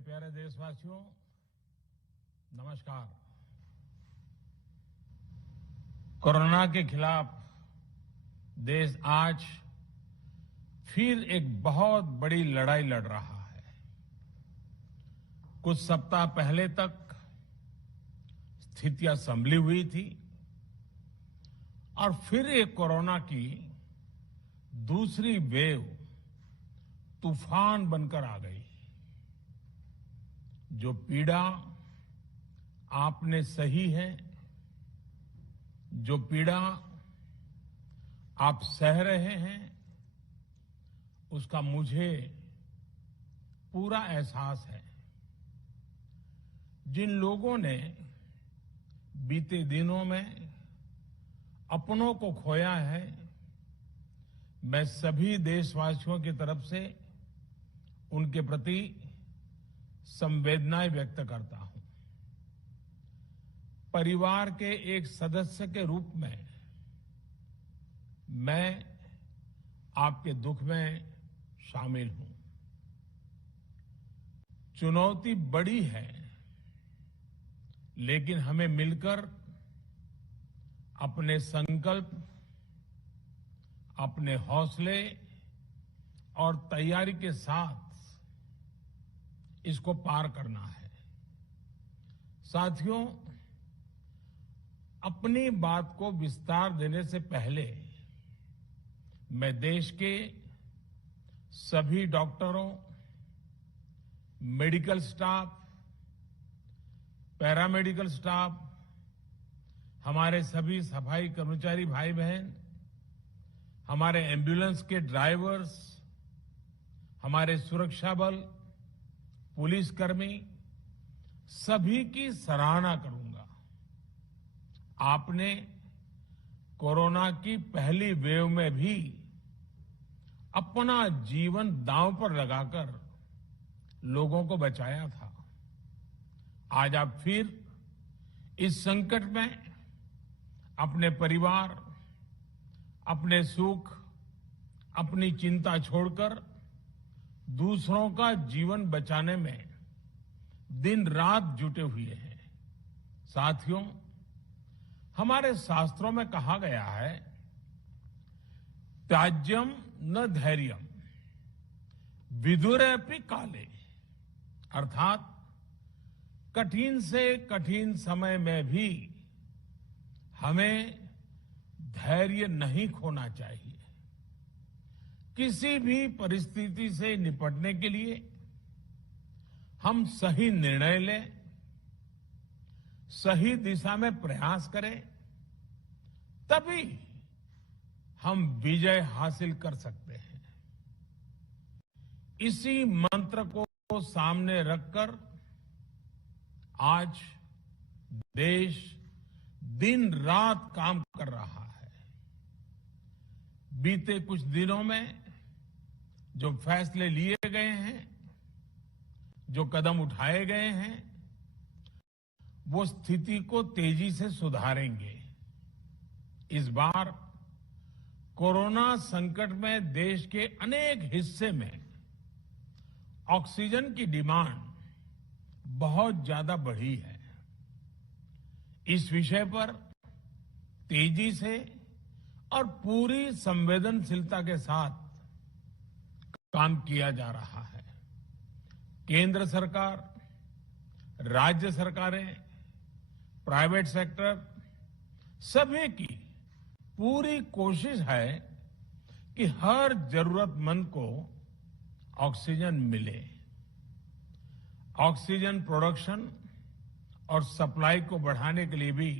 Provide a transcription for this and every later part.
मेरे प्यारे देशवासियों, नमस्कार। कोरोना के खिलाफ देश आज फिर एक बहुत बड़ी लड़ाई लड़ रहा है। कुछ सप्ताह पहले तक स्थितियां संभली हुई थी और फिर एक कोरोना की दूसरी वेव तूफान बनकर आ गई। जो पीड़ा आपने सही है, जो पीड़ा आप सह रहे हैं, उसका मुझे पूरा एहसास है। जिन लोगों ने बीते दिनों में अपनों को खोया है, मैं सभी देशवासियों की तरफ से उनके प्रति संवेदनाएं व्यक्त करता हूं। परिवार के एक सदस्य के रूप में मैं आपके दुख में शामिल हूं। चुनौती बड़ी है, लेकिन हमें मिलकर अपने संकल्प, अपने हौसले और तैयारी के साथ इसको पार करना है। साथियों, अपनी बात को विस्तार देने से पहले मैं देश के सभी डॉक्टरों, मेडिकल स्टाफ, पैरामेडिकल स्टाफ, हमारे सभी सफाई कर्मचारी भाई बहन, हमारे एम्बुलेंस के ड्राइवर्स, हमारे सुरक्षा बल, पुलिसकर्मी, सभी की सराहना करूंगा। आपने कोरोना की पहली वेव में भी अपना जीवन दांव पर लगाकर लोगों को बचाया था। आज आप फिर इस संकट में अपने परिवार, अपने सुख, अपनी चिंता छोड़कर दूसरों का जीवन बचाने में दिन रात जुटे हुए हैं। साथियों, हमारे शास्त्रों में कहा गया है, त्याज्यम न धैर्यम विदुरेऽपि काले, अर्थात कठिन से कठिन समय में भी हमें धैर्य नहीं खोना चाहिए। किसी भी परिस्थिति से निपटने के लिए हम सही निर्णय लें, सही दिशा में प्रयास करें, तभी हम विजय हासिल कर सकते हैं। इसी मंत्र को सामने रखकर आज देश दिन रात काम कर रहा है। बीते कुछ दिनों में जो फैसले लिए गए हैं, जो कदम उठाए गए हैं, वो स्थिति को तेजी से सुधारेंगे। इस बार कोरोना संकट में देश के अनेक हिस्से में ऑक्सीजन की डिमांड बहुत ज्यादा बढ़ी है। इस विषय पर तेजी से और पूरी संवेदनशीलता के साथ काम किया जा रहा है। केंद्र सरकार, राज्य सरकारें, प्राइवेट सेक्टर, सभी की पूरी कोशिश है कि हर जरूरतमंद को ऑक्सीजन मिले। ऑक्सीजन प्रोडक्शन और सप्लाई को बढ़ाने के लिए भी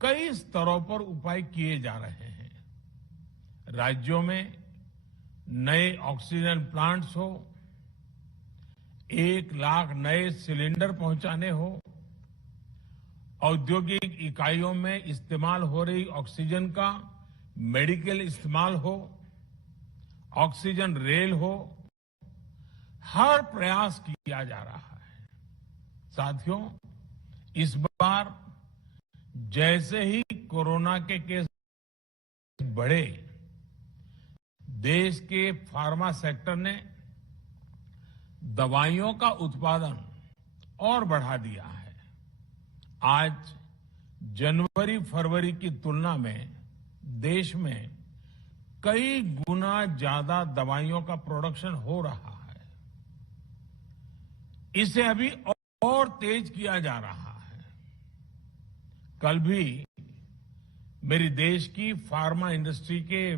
कई स्तरों पर उपाय किए जा रहे हैं। राज्यों में नए ऑक्सीजन प्लांट्स हो, 1 लाख नए सिलेंडर पहुंचाने हो, औद्योगिक इकाइयों में इस्तेमाल हो रही ऑक्सीजन का मेडिकल इस्तेमाल हो, ऑक्सीजन रेल हो, हर प्रयास किया जा रहा है। साथियों, इस बार जैसे ही कोरोना के केस बढ़े, देश के फार्मा सेक्टर ने दवाइयों का उत्पादन और बढ़ा दिया है। आज जनवरी फरवरी की तुलना में देश में कई गुना ज्यादा दवाइयों का प्रोडक्शन हो रहा है। इसे अभी और तेज किया जा रहा है। कल भी मेरी देश की फार्मा इंडस्ट्री के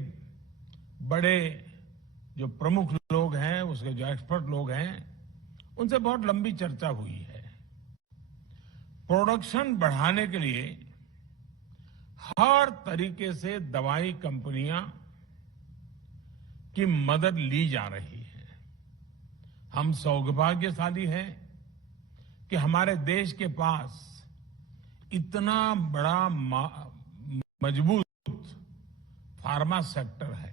बड़े जो प्रमुख लोग हैं, उसके जो एक्सपर्ट लोग हैं, उनसे बहुत लंबी चर्चा हुई है। प्रोडक्शन बढ़ाने के लिए हर तरीके से दवाई कंपनियां की मदद ली जा रही है। हम सौभाग्यशाली हैं कि हमारे देश के पास इतना बड़ा मजबूत फार्मा सेक्टर है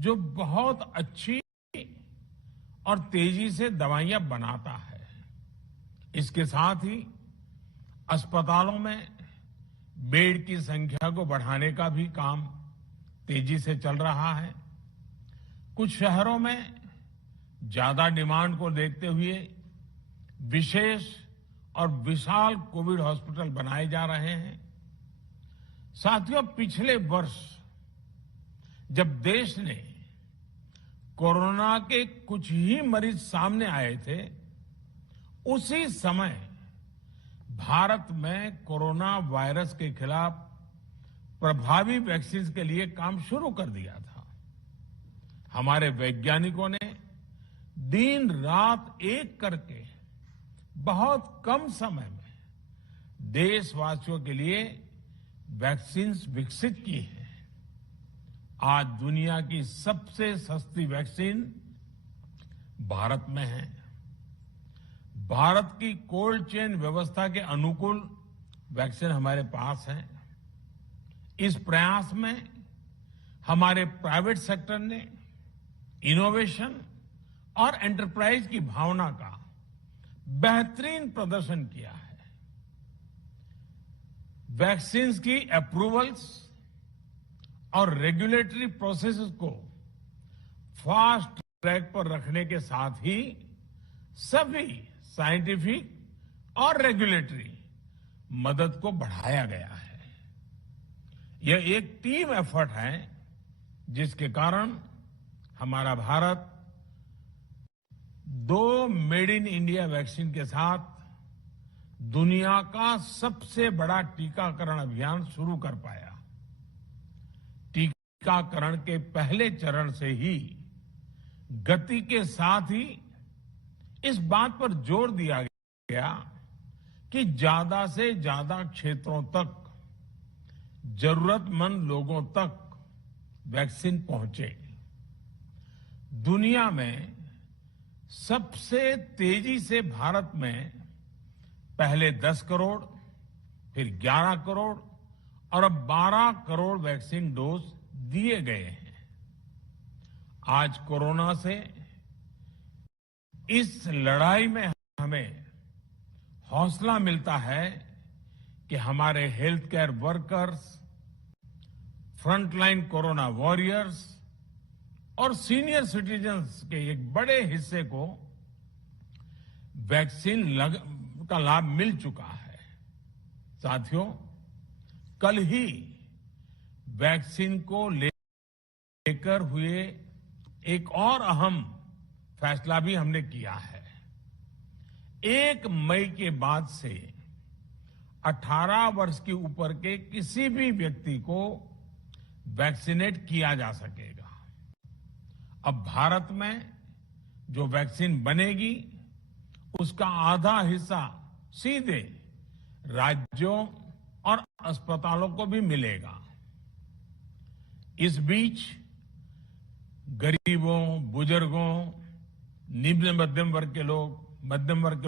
जो बहुत अच्छी और तेजी से दवाइयां बनाता है। इसके साथ ही अस्पतालों में बेड की संख्या को बढ़ाने का भी काम तेजी से चल रहा है। कुछ शहरों में ज्यादा डिमांड को देखते हुए विशेष और विशाल कोविड हॉस्पिटल बनाए जा रहे हैं। साथियों, पिछले वर्ष जब देश ने कोरोना के कुछ ही मरीज सामने आए थे, उसी समय भारत में कोरोना वायरस के खिलाफ प्रभावी वैक्सीन के लिए काम शुरू कर दिया था। हमारे वैज्ञानिकों ने दिन रात एक करके बहुत कम समय में देशवासियों के लिए वैक्सीन विकसित की है। आज दुनिया की सबसे सस्ती वैक्सीन भारत में है। भारत की कोल्ड चेन व्यवस्था के अनुकूल वैक्सीन हमारे पास है। इस प्रयास में हमारे प्राइवेट सेक्टर ने इनोवेशन और एंटरप्राइज की भावना का बेहतरीन प्रदर्शन किया है। वैक्सीन की अप्रूवल्स और रेगुलेटरी प्रोसेसेस को फास्ट ट्रैक पर रखने के साथ ही सभी साइंटिफिक और रेगुलेटरी मदद को बढ़ाया गया है। यह एक टीम एफर्ट है जिसके कारण हमारा Bharat 2 made in India vaccine के साथ दुनिया का सबसे बड़ा टीकाकरण अभियान शुरू कर पाया। टीकाकरण के पहले चरण से ही गति के साथ ही इस बात पर जोर दिया गया कि ज्यादा से ज्यादा क्षेत्रों तक, जरूरतमंद लोगों तक वैक्सीन पहुंचे। दुनिया में सबसे तेजी से भारत में पहले 10 करोड़, फिर 11 करोड़ और अब 12 करोड़ वैक्सीन डोज दिए गए हैं। आज कोरोना से इस लड़ाई में हमें हौसला मिलता है कि हमारे health care workers, frontline corona warriors और सीनियर सिटीजन्स के एक बड़े हिस्से को वैक्सीन का लाभ मिल चुका है। साथियों, कल ही वैक्सीन को लेकर हुए एक और अहम फैसला भी हमने किया है। 1 मई के बाद से 18 वर्ष के ऊपर के किसी भी व्यक्ति को वैक्सीनेट किया जा सकेगा। अब भारत में जो वैक्सीन बनेगी उसका आधा हिस्सा सीधे राज्यों और अस्पतालों को भी मिलेगा। इस बीच गरीबों, बुजुर्गों, निम्न मध्यम वर्ग के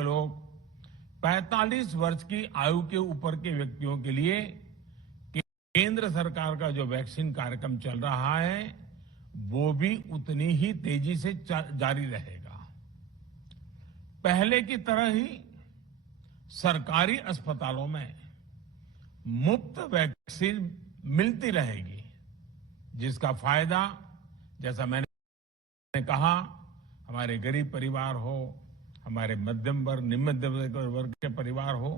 लोग 45 वर्ष की आयु के ऊपर के व्यक्तियों के लिए केंद्र सरकार का जो वैक्सीन कार्यक्रम चल रहा है वो भी उतनी ही तेजी से जारी रहेगा। पहले की तरह ही सरकारी अस्पतालों में मुफ्त वैक्सीन मिलती रहेगी, जिसका फायदा, जैसा मैंने कहा, हमारे गरीब परिवार हो, हमारे मध्यम वर्ग, निम्न मध्यम वर्ग के परिवार हो,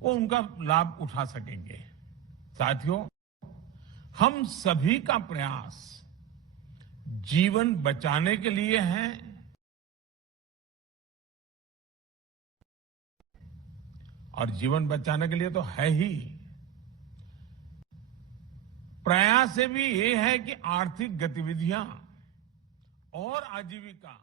वो उनका लाभ उठा सकेंगे। साथियों, हम सभी का प्रयास जीवन बचाने के लिए है और जीवन बचाने के लिए तो है ही, प्रयास से भी ये है कि आर्थिक गतिविधियां और आजीविका